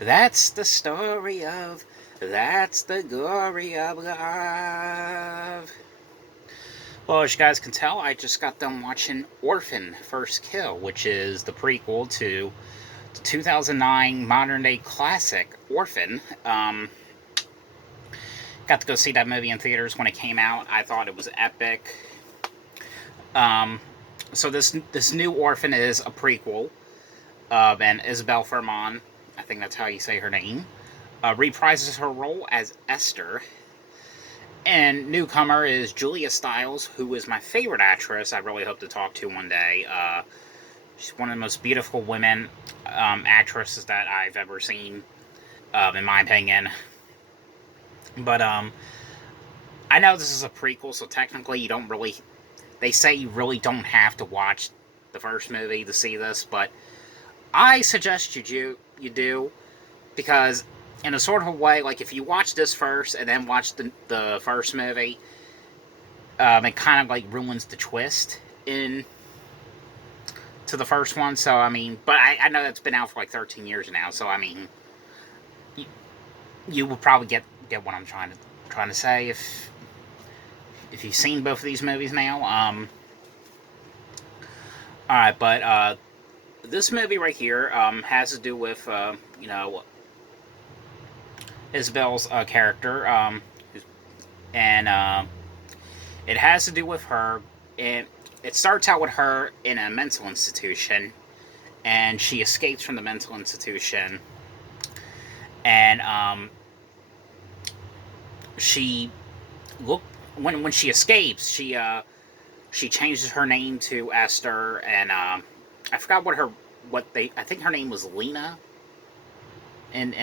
That's the story of, that's the glory of love. Well, as you guys can tell, I just got done watching Orphan First Kill, which is the prequel to the 2009 modern day classic Orphan. Got to go see that movie in theaters when it came out. I thought it was epic. Um, so this new Orphan is a prequel of, and Isabelle Fermon, I think that's how you say her name, reprises her role as Esther. And newcomer is Julia Stiles, who is my favorite actress. I really hope to talk to one day. She's one of the most beautiful women actresses that I've ever seen, in my opinion. But I know this is a prequel, so technically you don't really. They say you really don't have to watch the first movie to see this, but I suggest you do, because in a sort of a way, like if you watch this first and then watch the first movie, it kind of like ruins the twist in to the first one. So I mean, but I know that's been out for like 13 years now. So I mean, you, you will probably get what I'm trying to say if you've seen both of these movies now. All right, but this movie right here has to do with Isabel's character, and it has to do with her. It starts out with her in a mental institution, and she escapes from the mental institution, and she look when she escapes, she changes her name to Esther, and I forgot I think her name was Lena in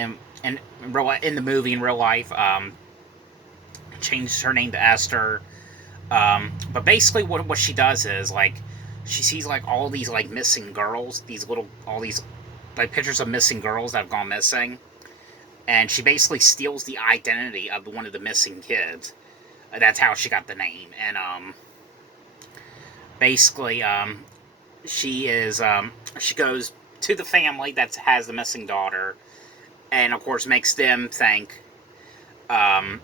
in the movie in real life. Changes her name to Esther. But basically, what she does is like she sees like all these like missing girls, all these like pictures of missing girls that have gone missing, and she basically steals the identity of one of the missing kids. That's how she got the name, and basically, she goes to the family that has the missing daughter, and of course makes them think um,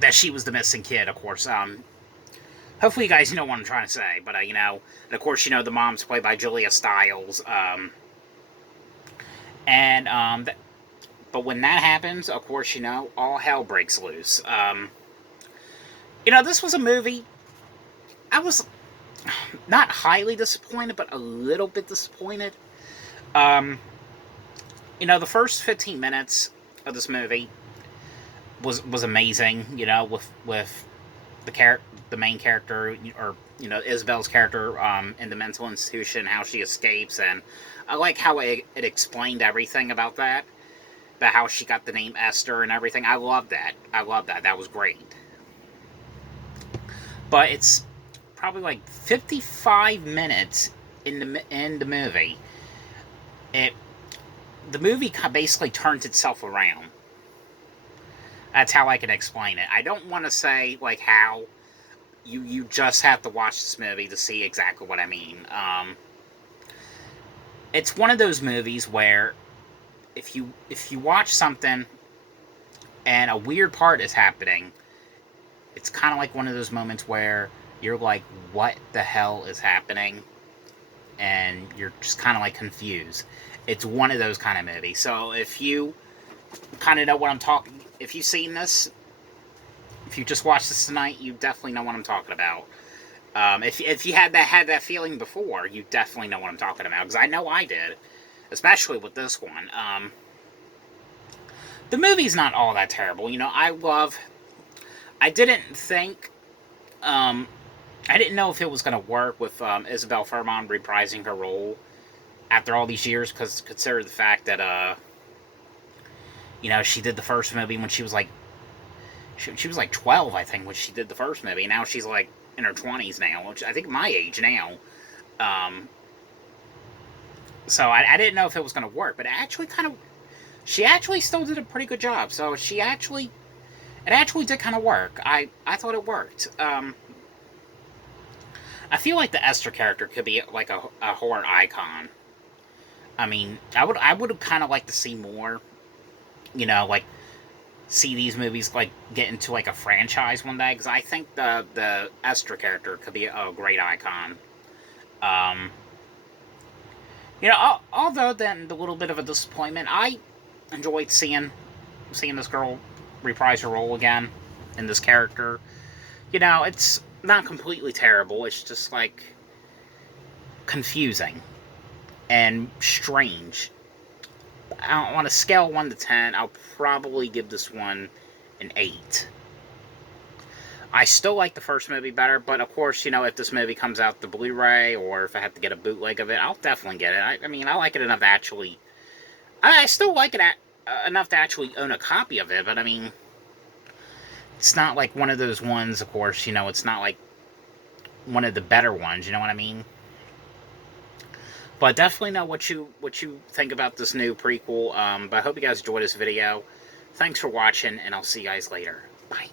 that she was the missing kid. Of course, hopefully you guys know what I'm trying to say. But and of course the mom's played by Julia Stiles, and but when that happens, of course all hell breaks loose. This was a movie. I was not highly disappointed, but a little bit disappointed. Um, the first 15 minutes of this movie was amazing. With the main character, or Isabel's character, in the mental institution, how she escapes, and I like how it explained everything about that, about how she got the name Esther and everything. I love that. That was great. But it's probably like 55 minutes in the movie. It the movie basically turns itself around. That's how I can explain it. I don't want to say like how you just have to watch this movie to see exactly what I mean. It's one of those movies where if you watch something and a weird part is happening, it's kind of like one of those moments where you're like, what the hell is happening? And you're just kind of like confused. It's one of those kind of movies. So if you kind of know what I'm talking, if you've seen this, if you just watched this tonight, you definitely know what I'm talking about. If you had that feeling before, you definitely know what I'm talking about, because I know I did, especially with this one. The movie's not all that terrible. I didn't think, I didn't know if it was going to work with Isabelle Fermon reprising her role after all these years, because consider the fact that she did the first movie when she was like she was like 12, I think, when she did the first movie. And now she's like in her 20s now, which I think my age now. Um, so I didn't know if it was going to work, but she actually still did a pretty good job. So it actually did kind of work. I thought it worked. I feel like the Esther character could be like a horror icon. I mean, I would kind of like to see more. You know, like see these movies like get into like a franchise one day, because I think the Esther character could be a great icon. Um, although then the little bit of a disappointment, I enjoyed seeing this girl reprise her role again in this character. It's not completely terrible. It's just like confusing and strange. On a scale of 1 to 10, I'll probably give this one an 8. I still like the first movie better, but of course, if this movie comes out the Blu-ray, or if I have to get a bootleg of it, I'll definitely get it. I mean, I like it enough to actually. I still like it enough to actually own a copy of it, but I mean, it's not like one of those ones, of course, it's not like one of the better ones, you know what I mean? But definitely know what you think about this new prequel. But I hope you guys enjoyed this video. Thanks for watching, and I'll see you guys later. Bye.